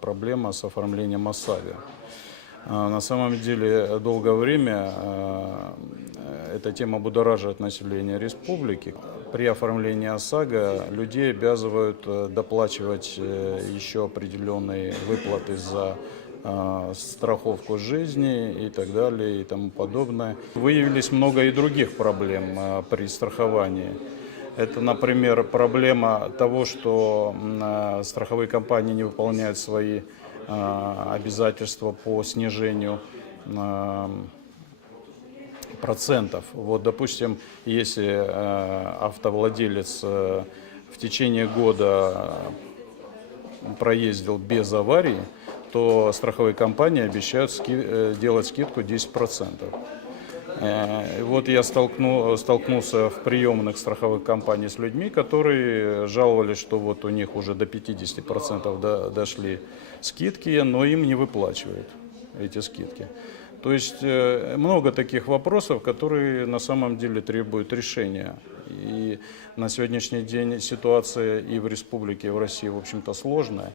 Проблема с оформлением ОСАГО. На самом деле долгое время эта тема будоражит население республики. При оформлении ОСАГО людей обязывают доплачивать еще определенные выплаты за страховку жизни и так далее и тому подобное. Выявились много и других проблем при страховании. Это, например, проблема того, что страховые компании не выполняют свои обязательства по снижению процентов. Вот, допустим, если автовладелец в течение года проездил без аварии, то страховые компании обещают делать скидку 10%. Вот я столкнулся в приемных страховых компаний с людьми, которые жаловались, что вот у них уже до 50% дошли скидки, но им не выплачивают эти скидки. То есть много таких вопросов, которые на самом деле требуют решения. И на сегодняшний день ситуация и в республике, и в России, в общем-то, сложная.